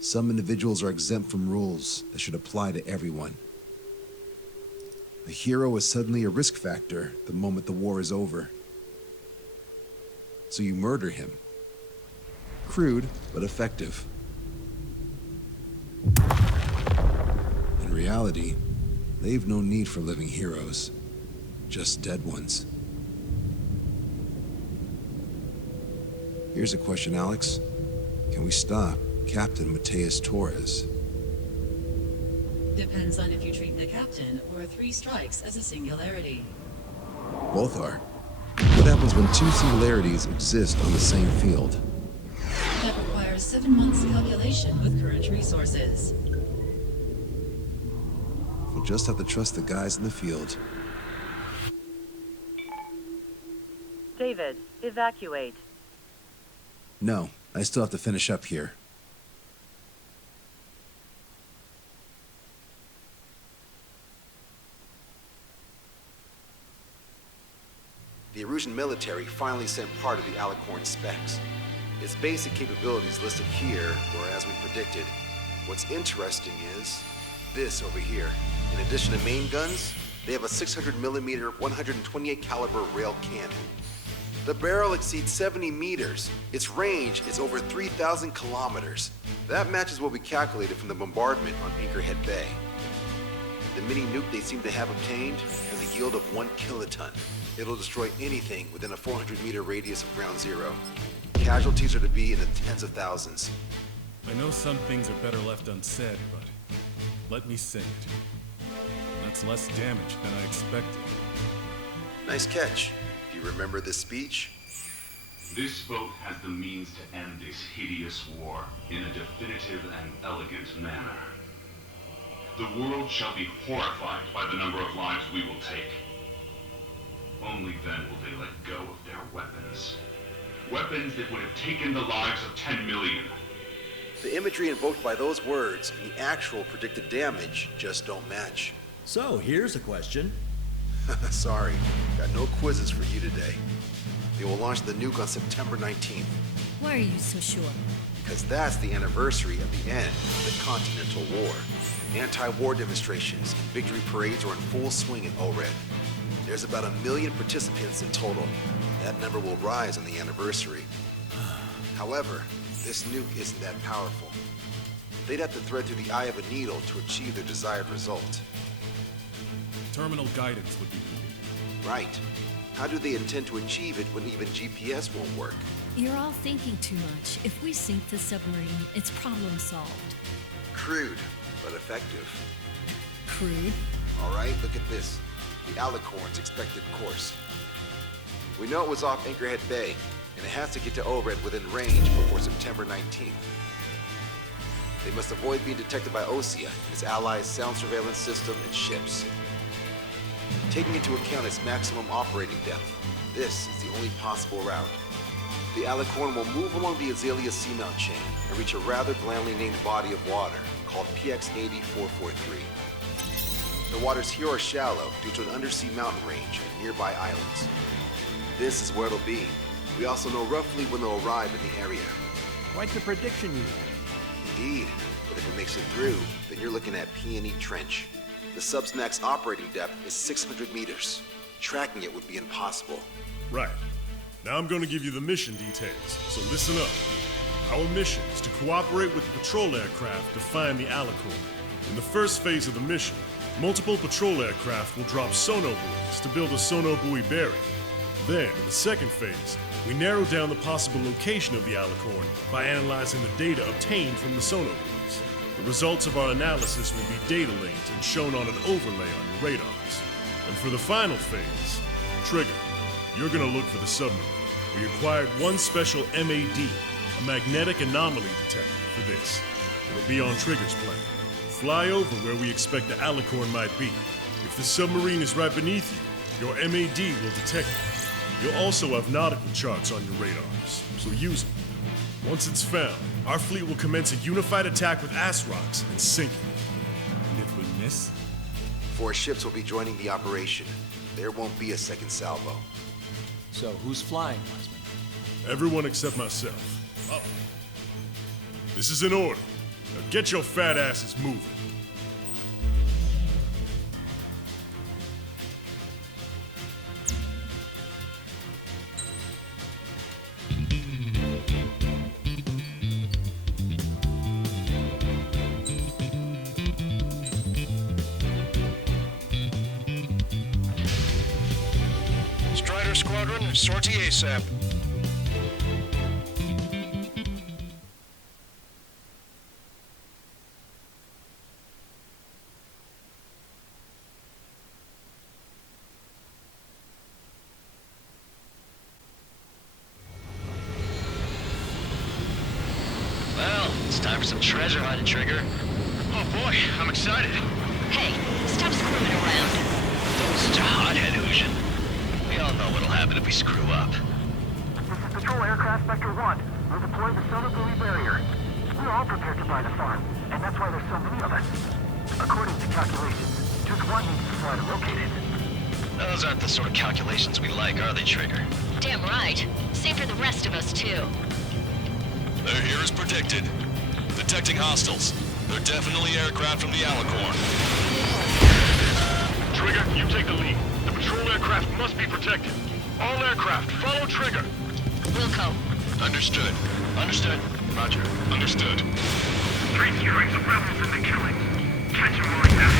Some individuals are exempt from rules that should apply to everyone. A hero is suddenly a risk factor the moment the war is over. So you murder him. Crude, but effective. In reality, they've no need for living heroes, just dead ones. Here's a question, Alex. Can we stop Captain Mateus Torres? Depends on if you treat the captain or 3 strikes as a singularity. Both are. What happens when 2 singularities exist on the same field? That requires 7 months calculation with current resources. We'll just have to trust the guys in the field. David, evacuate. No, I still have to finish up here. The Erusian military finally sent part of the Alicorn specs. Its basic capabilities listed here were as we predicted. What's interesting is this over here. In addition to main guns, they have a 600mm 128 caliber rail cannon. The barrel exceeds 70 meters. Its range is over 3,000 kilometers. That matches what we calculated from the bombardment on Anchorhead Bay. The mini nuke they seem to have obtained has a yield of 1 kiloton. It'll destroy anything within a 400-meter radius of ground zero. Casualties are to be in the tens of thousands. I know some things are better left unsaid, but let me say it. That's less damage than I expected. Nice catch. Do you remember this speech? This vote has the means to end this hideous war in a definitive and elegant manner. The world shall be horrified by the number of lives we will take. Only then will they let go of their weapons. Weapons that would have taken the lives of 10 million. The imagery invoked by those words and the actual predicted damage just don't match. So, here's a question. Sorry, got no quizzes for you today. They will launch the nuke on September 19th. Why are you so sure? Because that's the anniversary of the end of the Continental War. Anti-war demonstrations and victory parades are in full swing in ORED. There's about 1 million participants in total. That number will rise on the anniversary. However, this nuke isn't that powerful. They'd have to thread through the eye of a needle to achieve their desired result. Terminal guidance would be needed. Right. How do they intend to achieve it when even GPS won't work? You're all thinking too much. If we sink the submarine, it's problem solved. Crude, but effective. Crude? All right, look at this. The Alicorn's expected course. We know it was off Anchorhead Bay, and it has to get to ORED within range before September 19th. They must avoid being detected by Osea and its allies' sound surveillance system and ships. Taking into account its maximum operating depth, this is the only possible route. The Alicorn will move along the Azalea seamount chain and reach a rather blandly named body of water called PX-80443. The waters here are shallow due to an undersea mountain range and nearby islands. This is where it'll be. We also know roughly when they'll arrive in the area. Quite the prediction you have. Indeed, but if it makes it through, then you're looking at Peony Trench. The Subsnack's operating depth is 600 meters. Tracking it would be impossible. Right. Now I'm going to give you the mission details, so listen up. Our mission is to cooperate with the patrol aircraft to find the Alicorn. In the first phase of the mission, multiple patrol aircraft will drop sonobuoys to build a sonobuoy bearing. Then, in the second phase, we narrow down the possible location of the Alicorn by analyzing the data obtained from the sonobuoys. The results of our analysis will be data linked and shown on an overlay on your radars. And for the final phase, Trigger, you're gonna look for the submarine. We acquired one special MAD, a magnetic anomaly detector, for this. It'll be on Trigger's plane. Fly over where we expect the Alicorn might be. If the submarine is right beneath you, your MAD will detect it. You'll also have nautical charts on your radars, so use them. Once it's found, our fleet will commence a unified attack with Asrox and sink it. And if we miss? 4 ships will be joining the operation. There won't be a second salvo. So, who's flying, Wiseman? Everyone except myself. Up. This is an order. Now get your fat asses moving. Strider Squadron, sortie ASAP. Well, it's time for some treasure hunting, Trigger. Oh boy, I'm excited. Hey, stop screwing around. Don't be such a hothead, Illusion. We all know what'll happen if we screw up. This is Patrol Aircraft Spectre 1. We're deploying the solar buoy barrier. We're all prepared to buy the farm, and that's why there's so many of us. According to calculations, just one needs to fly to locate it. Those aren't the sort of calculations we like, are they, Trigger? Damn right. Same for the rest of us, too. They're here as predicted. Detecting hostiles. They're definitely aircraft from the Alicorn. Trigger, you take the lead. The patrol aircraft must be protected. All aircraft, follow Trigger. Wilco. Understood. Understood. Roger. Understood. 3 strikes of rebels in the killing. Catch him like that.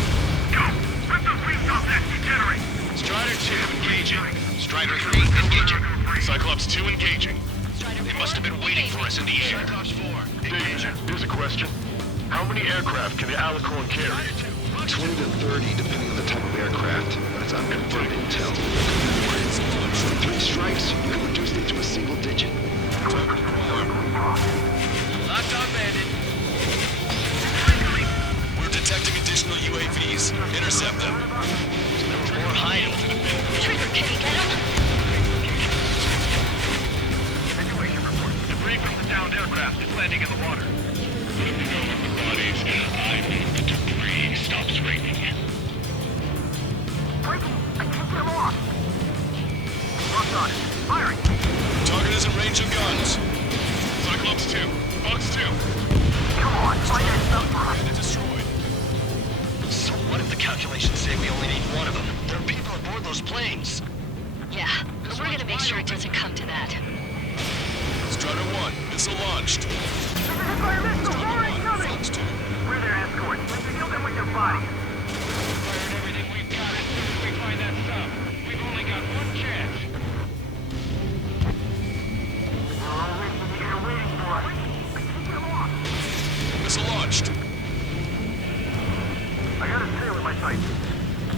Go! Rip those wings off that degenerate! Strider 2 engaging. Strider 3 engaging. Cyclops 2 engaging. They must have been waiting for us in the air. Cyclops 4. David, here's a question. How many aircraft can the Alicorn carry? 20 to 30, depending on the type of aircraft, but it's unconfirmed intel. With 3 strikes, you can reduce them to a single digit. Locked on, Bandit. We're detecting additional UAVs. Intercept them. There were more hiding. Trigger, can you get him? Situation report. Debris from the downed aircraft is landing in the water. Looking over the bodies, I think the debris stops raining. Breaking! I can't get him off! Locked on. Firing! Target is in range of guns. Cyclops 2, Fox 2. Come on, find that stuff for us! Bandit destroyed. So what if the calculations say we only need one of them? There are people aboard those planes. Yeah, but we're gonna make sure it doesn't come to that. Strider 1, missile launched. Fire missile! More incoming! Fox 2. We're their escort. Let's kill them with their bodies. Fired everything we've got as soon as we find that stuff. We've only got one chance. We're all waiting in the air waiting for us. I can't get them off. Missile launched. I got a sail in my sights.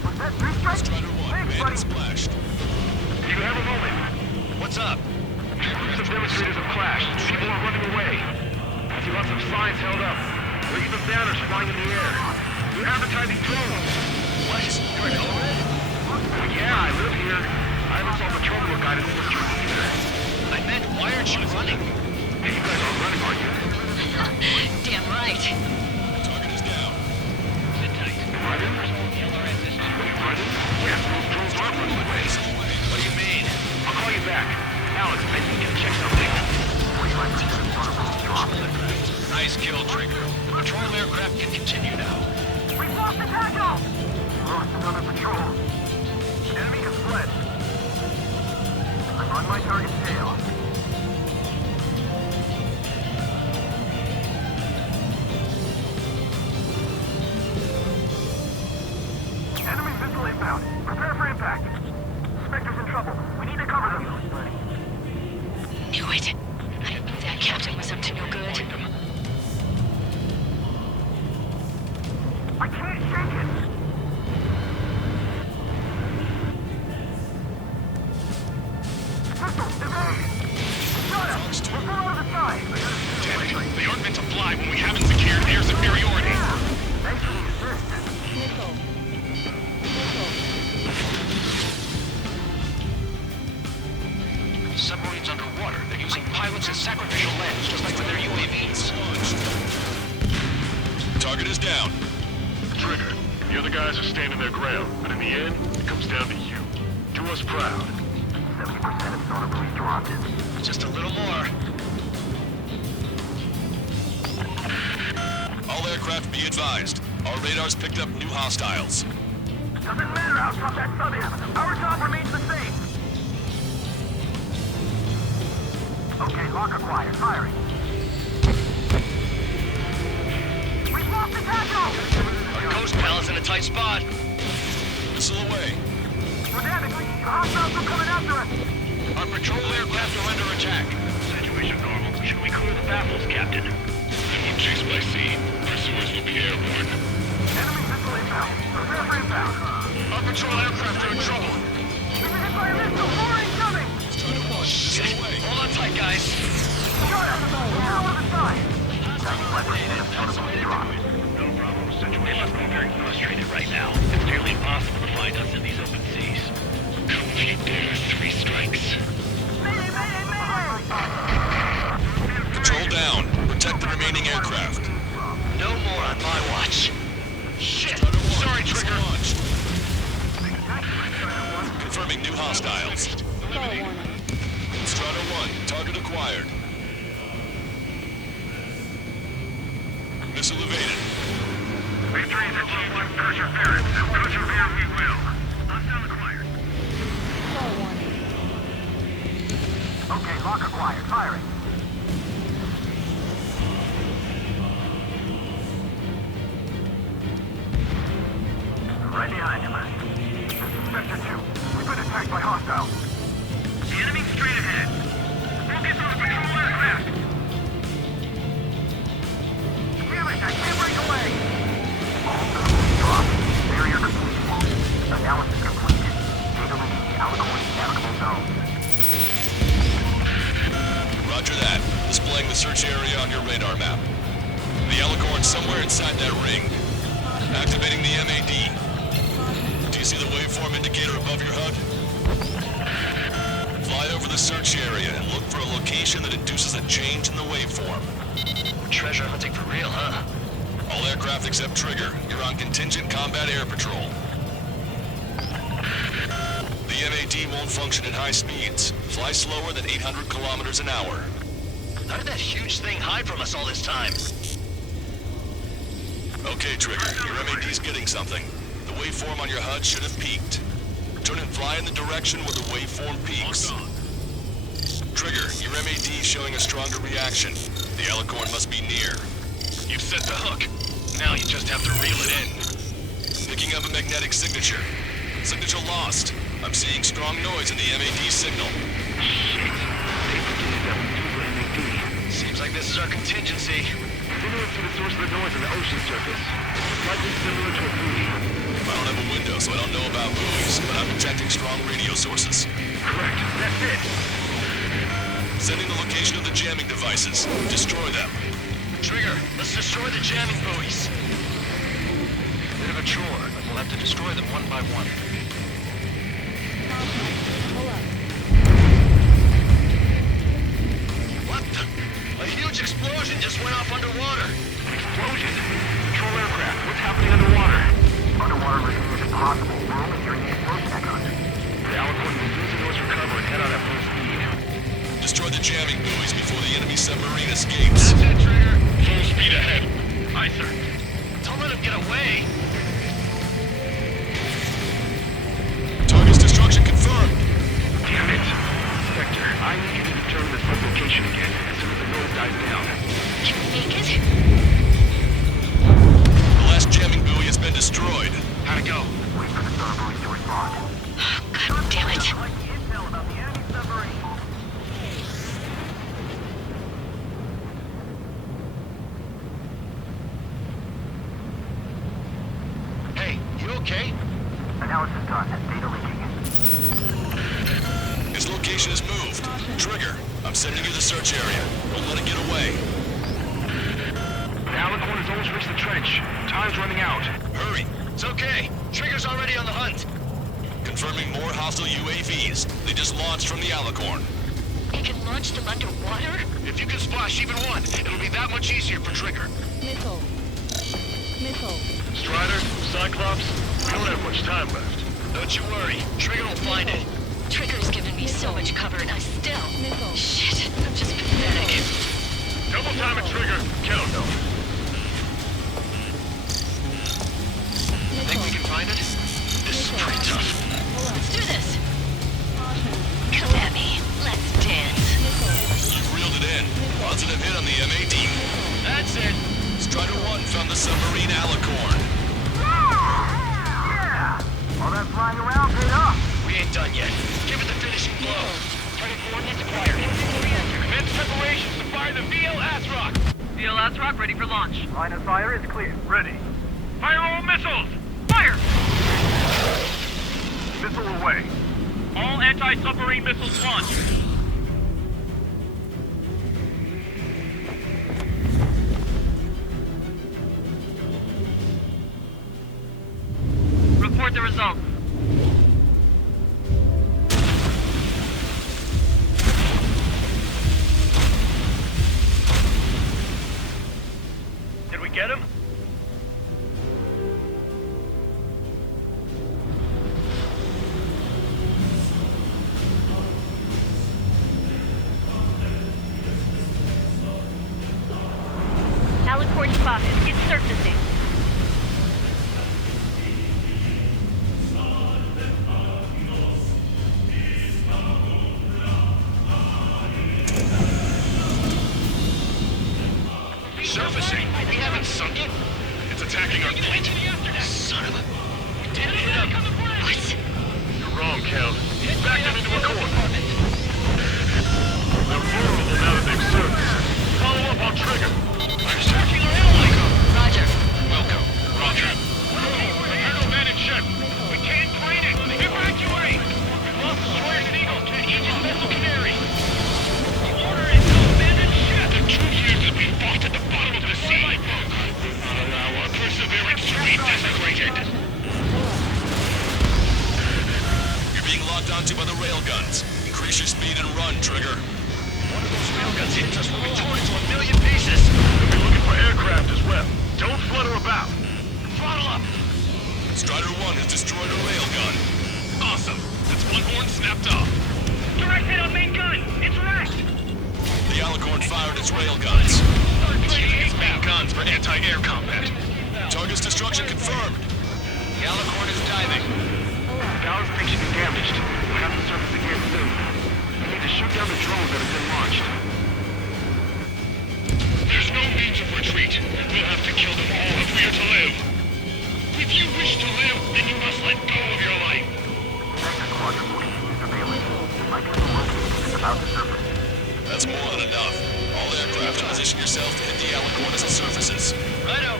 Was that 3 strikes? Strider 1, Thanks, buddy. Bandit splashed. Do you have a moment? What's up? Groups of demonstrators have clashed. People are running away. I see lots of signs held up. There are even banners flying in the air. They're advertising drones. What? You're in Overhead? Yeah, I live here. I haven't saw the patrol guide in over 2 weeks either. I meant, why aren't you running? Hey, you guys aren't running, are you? Damn right. Target is down. Sit tight. Running? Killer at this Are you running? Yes, those drones aren't running away. What do you mean? I'll call you back. Alex, I need you to check something. Nice kill, Trigger. The patrol aircraft can continue now. We've lost the tackle! Lost another patrol. Enemy has fled. I'm on my target tail. Enemy missile inbound. Prepare for impact. Spectre's in trouble. We need to cover them. Knew it. I knew that captain was up to no good. I can't shake it! Pistol, evade! Got him! We're full out of the side! Damn it. They aren't meant to fly when we haven't secured air superiority. Thanks for the assist. Submarines underwater. They're using pilots as sacrificial lambs, just like with their UAVs. Target is down. Trigger, the other guys are standing their ground, but in the end, it comes down to you. Do us proud. 70% of solar buoys dropped. Just a little more. Aircraft, be advised. Our radars picked up new hostiles. Doesn't matter how tough that sub is. Our job remains the same. Okay, lock acquired. Firing. We've lost the tackle! Our ghost pal is in a tight spot. Missile away. We're damaged. The hostiles are coming after us. Our patrol aircraft are under attack. Situation normal. Should we clear the baffles, Captain? They won't chase by sea. Pursuers will be airborne. Enemy missile inbound. Prepare for inbound. Our patrol aircraft are in trouble. We've been hit by a missile. More incoming! Shit. Hold on tight, guys. Got it! We're on the side. That's why we're in a notable drop. No problem. Situation must be very frustrated right now. It's nearly impossible to find us in these open seas. Come if you dare, 3 strikes. Mayday, mayday, mayday! Control down. Protect the remaining aircraft. No more on my watch. Shit! Sorry, Trigger. Confirming new hostiles. Strata 1, target acquired. Missile evaded. Victory is achieved with perseverance, and persevere we will. Hostile acquired. Okay, lock acquired. Firing. Right behind him. Sector 2. We've been attacked by hostiles. The enemy's straight ahead. Focus on the patrol aircraft. Damn it, I can't break away. All systems dropped. Barrier complete. Analysis complete. Data leaking the Alicorn navigable zone. Roger that. Displaying the search area on your radar map. The Alicorn's somewhere inside that ring. Activating the MAD. Do you see the waveform indicator above your HUD? Fly over the search area and look for a location that induces a change in the waveform. Treasure hunting for real, huh? All aircraft except Trigger, you're on contingent combat air patrol. The MAD won't function at high speeds. Fly slower than 800 kilometers an hour. How did that huge thing hide from us all this time? Okay, Trigger, your MAD's getting something. The waveform on your HUD should have peaked. Turn and fly in the direction where the waveform peaks. Trigger, your MAD's showing a stronger reaction. The Alicorn must be near. You've set the hook. Now you just have to reel it in. Picking up a magnetic signature. Signature lost. I'm seeing strong noise in the MAD signal. Shit. They predicted that we do the MAD. Seems like this is our contingency. Similar to the source of the noise on the ocean surface. Slightly similar to a buoy. I don't have a window, so I don't know about buoys, but I'm detecting strong radio sources. Correct. That's it. Sending the location of the jamming devices. Destroy them. Trigger, let's destroy the jamming buoys. Bit of a chore, but we'll have to destroy them one by one. What the? A huge explosion just went off underwater. Explosion? Patrol aircraft. What's happening underwater? Underwater listening is impossible. We're only hearing the explosion echoes. The Alicorn will lose the noise recover and head out at full speed. Destroy the jamming buoys before the enemy submarine escapes. That's it, Trigger. Full speed ahead. Aye, sir. Don't let him get away. Target's destruction confirmed. Damn it. Spectre, I need you to determine the sublocation again as soon as the noise dies down. Can we make it? The last jamming buoy has been destroyed. How'd it go? Wait for the submarine to respond. God damn it. I like the intel about the enemy submarine. Hey, you okay? Analysis done. Data leaking. His location is moved. Trigger, I'm sending you the search area. Don't let it get away. The Alicorn has almost reached the trench. Time's running out. Hurry. It's okay. Trigger's already on the hunt. Confirming more hostile UAVs. They just launched from the Alicorn. We can launch them underwater? If you can splash even one, it'll be that much easier for Trigger. Missile. Strider, Cyclops, we don't have much time left. Don't you worry. Trigger will find it. Trigger's given me so much cover and I still... Shit, I'm just pathetic. Double time it, Trigger. Count. submarine Alicorn. Yeah! All that flying around paid off. We ain't done yet. Give it the finishing blow. Target coordinates acquired. Commence preparations to fire the VL Asrock. VL Asrock ready for launch. Line of fire is clear. Ready. Fire all missiles! Fire! Missile away. All anti-submarine missiles launched. Report the results. Did we get him? Alicorn spotted. It's surfacing. Surfacing? We haven't sunk it. It's attacking our fleet. Son of a... We didn't hit him. What? You're wrong, Cal. Back them into a corner. They're vulnerable now that they've surfaced. Follow up on Trigger. I'm searching our ally. Roger. Welcome. Roger. Colonel man in ship. We can't drain it. Evacuate. We've lost destroyers and eagles to an Aegis vessel Canary. The order is to abandon ship. The truth is that we fought at the bottom of the sea. Not allow our perseverance to be desecrated. You're being locked onto by the railguns. Increase your speed and run, Trigger. One of those railguns hits us, we'll be torn into a million pieces. We'll be looking for aircraft as well. Don't flutter about. Throttle up. Strider 1 has destroyed a railgun. Awesome. That's one horn snapped off. Direct hit on main gun. It's wrecked. The Alicorn fired its railguns. Its main guns for anti-air combat. Target's destruction confirmed. The Alicorn is diving. Power station is damaged. We'll have to surface again soon. We need to shoot down the drones that have been launched. There's no means of retreat. We'll have to kill them all if we are to live. If you wish to live, then you must let go of your life. Sector Squadron will continue surveillance. Likely to locate is about to surface. That's more than enough. All aircraft, position yourself to hit the Alicorn as it surfaces. Righto.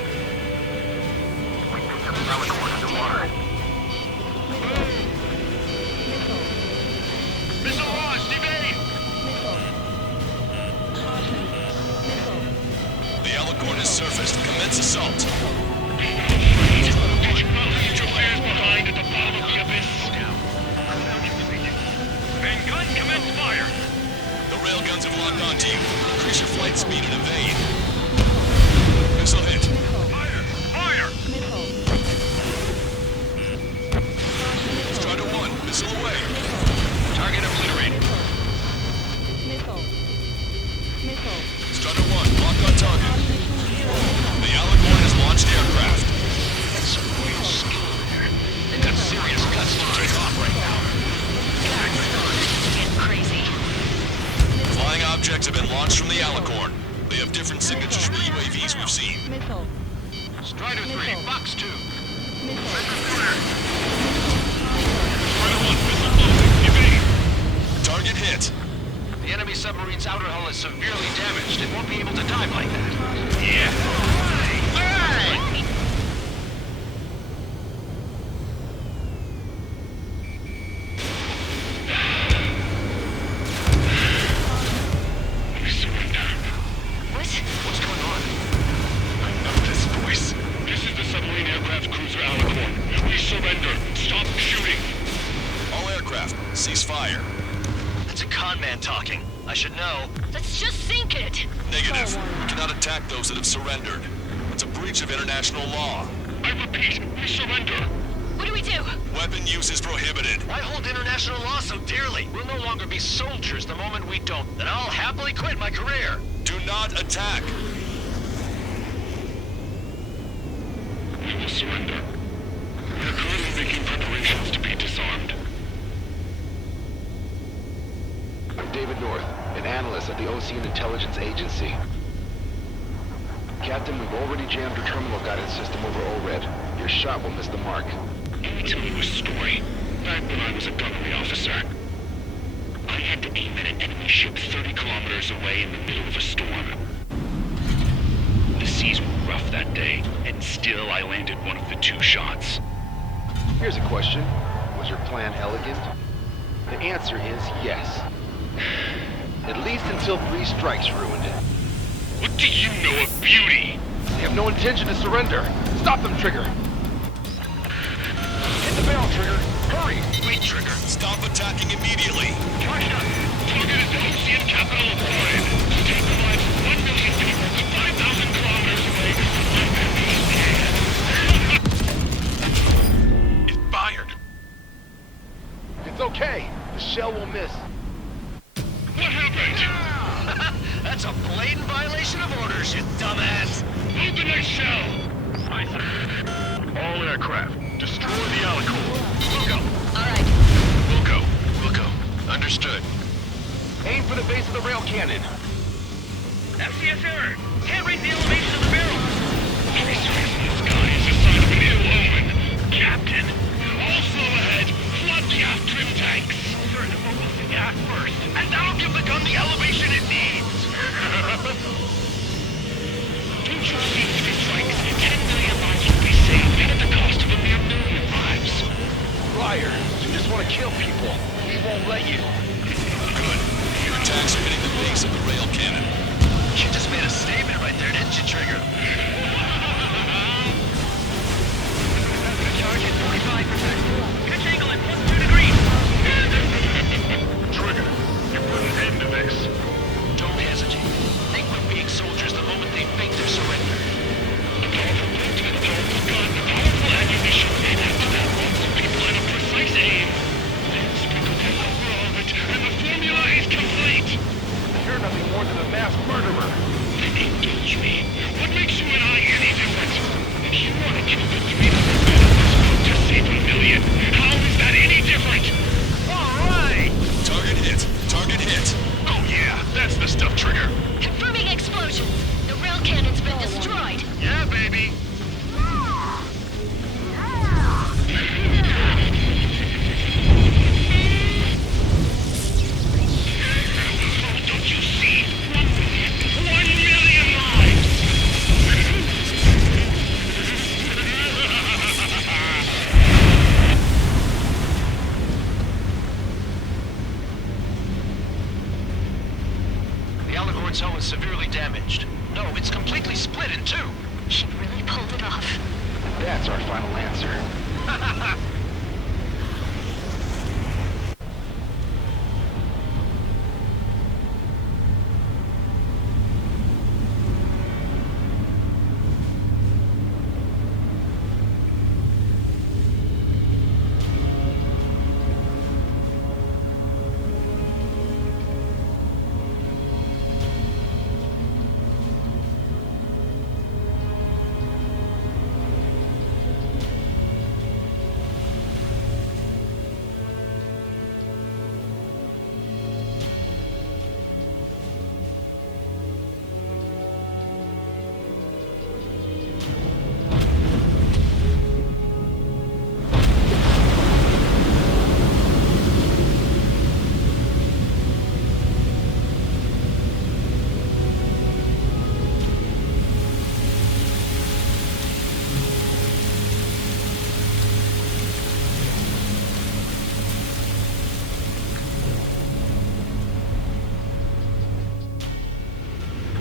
We think that the Alicorn is underwater. Missile launched. Evade. The Alicorn has surfaced. Commence assault. Did you not leave your wares behind at the bottom of the abyss? Main gun, commence fire. The railguns have locked onto you. Increase your flight speed and evade. Missile hit. Fire! Fire! Strider 1, missile away. Target obliterated. Strider 1, lock on target. The Alicorn has launched aircraft. That's some real skill there. They got serious guts to take off right now. Get crazy. Flying objects have been launched from the Alicorn. They have different signatures from the UAVs we've seen. Strider 3, Fox 2. Target hit. The enemy submarine's outer hull is severely damaged. It won't be able to dive like that. Yeah. We surrender. What? What's going on? I know this voice. This is the submarine aircraft cruiser Alicorn. We surrender. Stop shooting. All aircraft, cease fire. That's a con man talking. I should know. Let's just sink it. Negative. We cannot attack those that have surrendered. It's a breach of international law. I repeat, we surrender. What do we do? Weapon use is prohibited. Why hold international law so dearly? We'll no longer be soldiers the moment we don't. Then I'll happily quit my career. Do not attack. We will surrender. We are currently making preparations to be disarmed. I'm David North, an analyst at the Ocean Intelligence Agency. Captain Captain, we've already jammed your terminal guidance system over ORED. Your shot will miss the mark. Let me tell you a story. Back when I was a gunnery officer, I had to aim at an enemy ship 30 kilometers away in the middle of a storm. The seas were rough that day, and still I landed one of the 2 shots. Here's a question. Was your plan elegant? The answer is yes. At least until 3 strikes ruined it. What do you know of beauty? They have no intention to surrender. Stop them, Trigger! Hit the barrel, Trigger! Hurry! Wait, Trigger. Stop attacking immediately. Target is the Ocean capital of Florida. State provides 1 million people 5,000 kilometers away. It fired. It's okay. The shell will miss. What happened? That's a blatant violation of orders, you dumbass. Load the next shell. Aye, sir. All aircraft, destroy the Alicorn. Wilco. All right. Wilco. Understood. Aim for the base of the rail cannon. FCS error. Can't raise the elevation of the barrel. Research in the sky is a sign of an ill omen. Captain, all slow ahead. Flood the aft trim tanks. Sir, the focus the gas first. And that'll give the gun the elevation it needs. Don't you see 3 strikes? 10 million lives will be saved at the cost of a mere 1 million lives. Liar. You just want to kill people. We won't let you. Good. Your attacks are hitting the base of the rail cannon. You just made a statement right there, didn't you, Trigger? Charge at 45%. Pitch angle at +2 degrees. Trigger, you put an end to this. Don't hesitate. They quit being soldiers the moment they fake their surrender. A powerful bolt, a powerful gun, powerful ammunition, and after that, lots of people and a precise aim. Then sprinkle them over all of it, and the formula is complete. You're nothing more than a mass murderer. Then indulge me. What makes you and I any different? If you want to kill the 300 men of this boat to save 1 million, how is that any different? All right! Target hit. Oh yeah, that's the stuff, Trigger. Confirming explosions. The rail cannon's been destroyed. Yeah, baby. Don't you see? 1 million lives! The Alicorn's hull is severely damaged. No, it's completely split in 2. She really pulled it off. That's our final answer.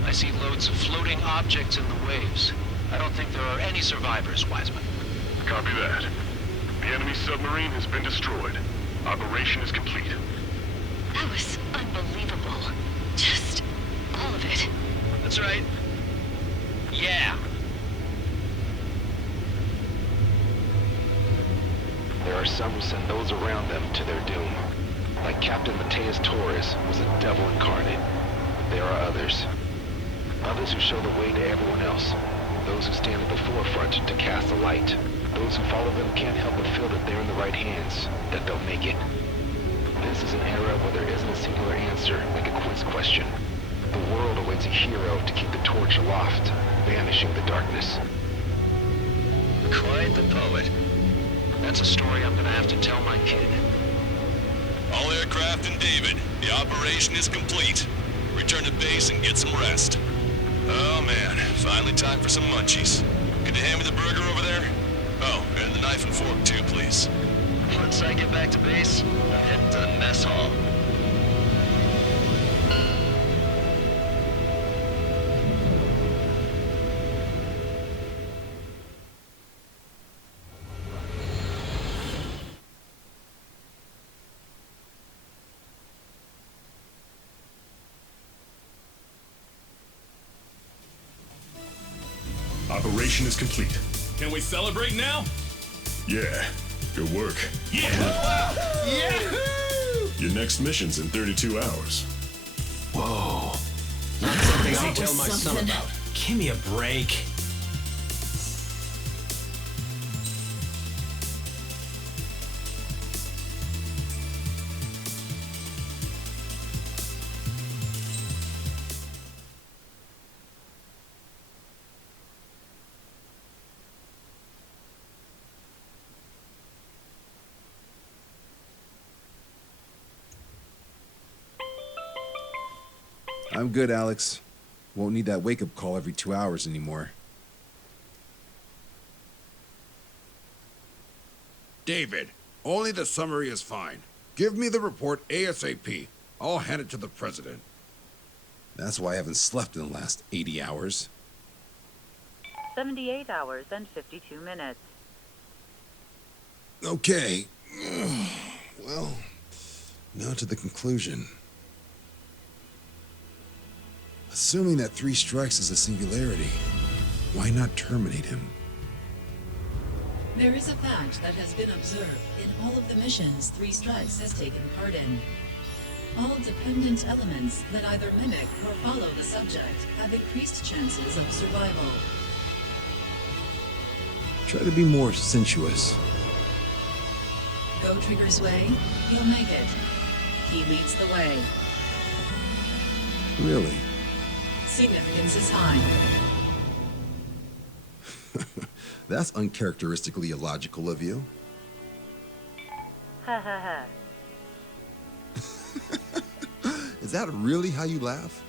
I see loads of floating objects in the waves. I don't think there are any survivors, Wiseman. Copy that. The enemy submarine has been destroyed. Operation is complete. That was unbelievable. Just all of it. That's right. Yeah. There are some who send those around them to their doom. Like Captain Mateus Torres was a devil incarnate. There are others. Others who show the way to everyone else. Those who stand at the forefront to cast a light. Those who follow them can't help but feel that they're in the right hands, that they'll make it. This is an era where there isn't a singular answer, like a quiz question. The world awaits a hero to keep the torch aloft. The banishing the darkness. Quite the poet. That's a story I'm gonna have to tell my kid. All aircraft in David, the operation is complete. Return to base and get some rest. Oh man, finally time for some munchies. Could you hand me the burger over there? Oh, and the knife and fork too, please. Once I get back to base, I'm heading to the mess hall. Operation is complete. Can we celebrate now? Yeah, good work. Yeah! Yahoo! Your next mission's in 32 hours. Whoa. Not something I'll That was tell my son something. about. Give me a break. I'm good, Alex. Won't need that wake-up call every 2 hours anymore. David, only the summary is fine. Give me the report ASAP. I'll hand it to the president. That's why I haven't slept in the last 80 hours. 78 hours and 52 minutes. Okay. Well, now to the conclusion. Assuming that 3 strikes is a singularity, why not terminate him? There is a fact that has been observed in all of the missions 3 Strikes has taken part in. All dependent elements that either mimic or follow the subject have increased chances of survival. Try to be more sensuous. Go Trigger's way, he'll make it. He leads the way. Really? Significance is high. That's uncharacteristically illogical of you. Ha ha ha. Is that really how you laugh?